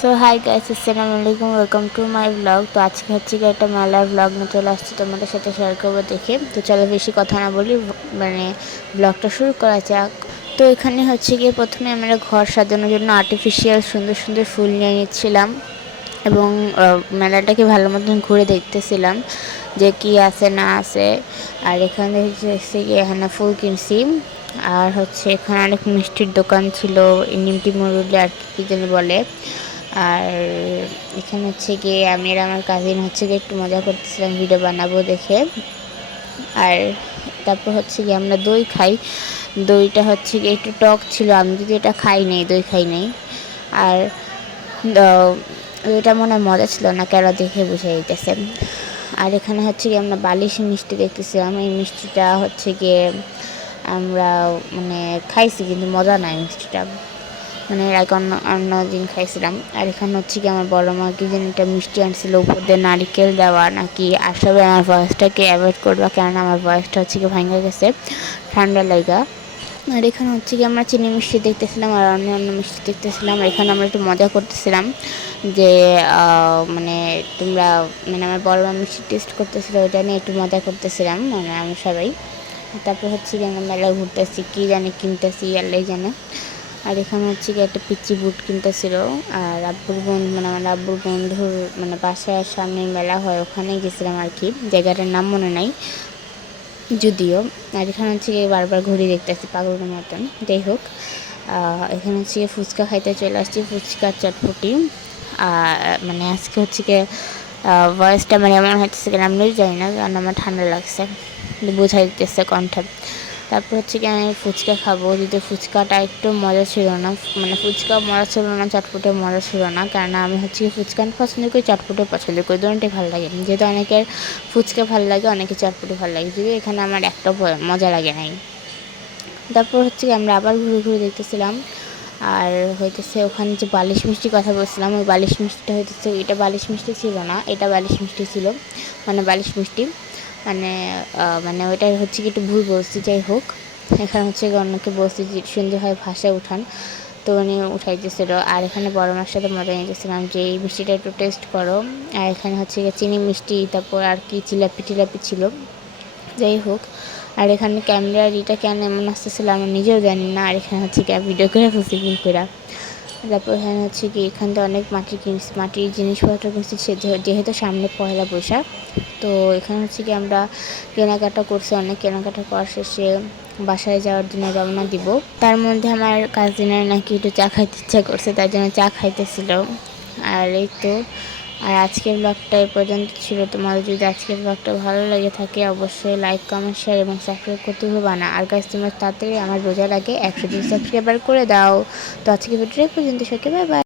So hi guys, আসসালামু আলাইকুম, welcome to my blog. তো আজকে হচ্ছে কি একটা মেলার ব্লগ নিয়ে চলে আসছি তোমাদের সাথে শেয়ার করবো দেখে। তো চলো বেশি কথা না বলি, মানে ব্লগটা শুরু করা যাক। তো এখানে হচ্ছে গিয়ে প্রথমে আমরা ঘর সাজানোর জন্য আর্টিফিশিয়াল সুন্দর সুন্দর ফুল নিয়ে নিচ্ছিলাম এবং মেলাটাকে ভালো মতন ঘুরে দেখতেছিলাম যে কি আছে না আছে। আর এখানে হচ্ছে গিয়ে এখানে ফুল কিনছি। আর হচ্ছে এখানে অনেক মিষ্টির দোকান ছিল, নিমটি মুরুলি আর কি জানি বলে। আর এখানে হচ্ছে গিয়ে আমি আর আমার কাজিন হচ্ছে গিয়ে একটু মজা করতেছিলাম ভিডিও বানাবো দেখে। আর তারপর হচ্ছে গিয়ে আমরা দই খাই। দইটা হচ্ছে গিয়ে একটু টক ছিল, আমি যদি এটা খাই নাই, দই খাই নাই। আর এটা মনে হয় মজা ছিল না, কেন দেখে বুঝে দিতেছে। আর এখানে হচ্ছে গিয়ে আমরা বালিশ মিষ্টি দেখতেছিলাম। এই মিষ্টিটা হচ্ছে গিয়ে আমরা মানে খাইছি কিন্তু মজা নাই মিষ্টিটা, মানে এর আগে অন্য অন্য দিন খাইছিলাম। আর এখানে হচ্ছে কি আমার বড় মা কি যেন একটা মিষ্টি আনছিল, উপর দিয়ে নারিকেল দেওয়া নাকি। আর সবাই আমার ভয়েসটাকে অ্যাভয়েড করবা, কেননা আমার ভয়েসটা হচ্ছে কি ভাঙে গেছে ঠান্ডা লাগা। আর এখানে হচ্ছে কি আমরা চিনি মিষ্টি দেখতেছিলাম আর অন্য অন্য মিষ্টি দেখতেছিলাম। আর এখানে আমরা একটু মজা করতেছিলাম যে মানে তোমরা, মানে আমার বড় মা মিষ্টি টেস্ট করতেছিল, ওইটা নিয়ে একটু মজা করতেছিলাম মানে আমি সবাই। তারপর হচ্ছে কি আমরা মেলায় ঘুরতেছি, কী জানি কিনতেছি আল্লাহ জানে। আর এখানে হচ্ছে কি একটা পিচ্চি বুট কিনতেছিল। আর আব্বুর বন্ধু, মানে আমার আব্বুর বন্ধুর মানে বাসার সামনে মেলা হয়, ওখানে গেছিলাম আর কি, জায়গাটার নাম মনে নাই যদিও। আর এখানে হচ্ছে গিয়ে বারবার ঘুরে দেখতেছি পাগলের মতন, যাই হোক। এখানে হচ্ছে গিয়ে ফুচকা খাইতে চলে আসছি, ফুচকা চটপটি। মানে আজকে হচ্ছে গিয়ে ভয়েসটা মানে এমন হচ্ছে কেন আমিও জানি না, কারণ আমার ঠান্ডা লাগছে, বোঝাই দিতেছে কণ্ঠে। তারপর হচ্ছে কি আমি ফুচকা খাবো, যদি ফুচকাটা একটু মজা ছিল না, মানে ফুচকা মজা ছিল না, চটপটে মজা ছিল না। কারণ আমি হচ্ছে কি ফুচকা পছন্দ করি, চটপটে পছন্দ করি, দুটোই ভালো লাগে। যেহেতু অনেকের ফুচকা ভালো লাগে, অনেকে চটপটে ভালো লাগে, যদি এখানে আমার একটা মজা লাগে নাই। তারপর হচ্ছে কি আমরা আবার ঘুরে ঘুরে দেখতেছিলাম। আর হইতেছে ওখানে যে বালিশ মিষ্টির কথা বলছিলাম, ওই বালিশ মিষ্টিটা হইতেছে, এটা বালিশ মিষ্টি ছিল না, এটা বালিশ মিষ্টি ছিল, মানে বালিশ মিষ্টি মানে মানে ওইটা হচ্ছে কি একটু ভুল বলছি, যাই হোক। এখানে হচ্ছে অন্যকে বলছি যে সুন্দর হয় ভাষায় উঠান, তো উনি উঠাইতেছিল। আর এখানে বড় মার সাথে মজা নিতেছিলাম যে এই মিষ্টিটা একটু টেস্ট করো। আর এখানে হচ্ছে চিনি মিষ্টি, তারপর আর কি জিলাপি টিলাপি ছিল, যাই হোক। আর এখানে ক্যামেরার এটা কেন এমন আসতেছিল আমি নিজেও জানি না। আর এখানে হচ্ছে কি ভিডিও করে ফেলছি ভুল করে। তারপর এখানে হচ্ছে কি এখান থেকে অনেক মাটির জিনিসপত্র কিনছি, যেহেতু সামনে পয়লা বৈশাখ। তো এখানে হচ্ছে কি আমরা কেনাকাটা করছি, অনেক কেনাকাটা করার শেষে বাসায় যাওয়ার জন্য রওনা দিব। তার মধ্যে আমার কাজিনের নাকি একটু চা খাইতে ইচ্ছা করছে, তার জন্য চা খাইতেছিল। আর এই তো। আর আজকের ব্লগটা এই পর্যন্ত ছিল। তোমাদের যদি আজকের ব্লগটা ভালো লেগে থাকে, অবশ্যই লাইক, কমেন্ট, শেয়ার এবং সাবস্ক্রাইব করতে ভুলবা না। আর গাইস, তোমরা তাড়াতাড়ি আমার রোজার আগে 100 সাবস্ক্রাইবার করে দাও। তো আজকে ভিডিওটা এই পর্যন্ত, সবাইকে বাই বাই।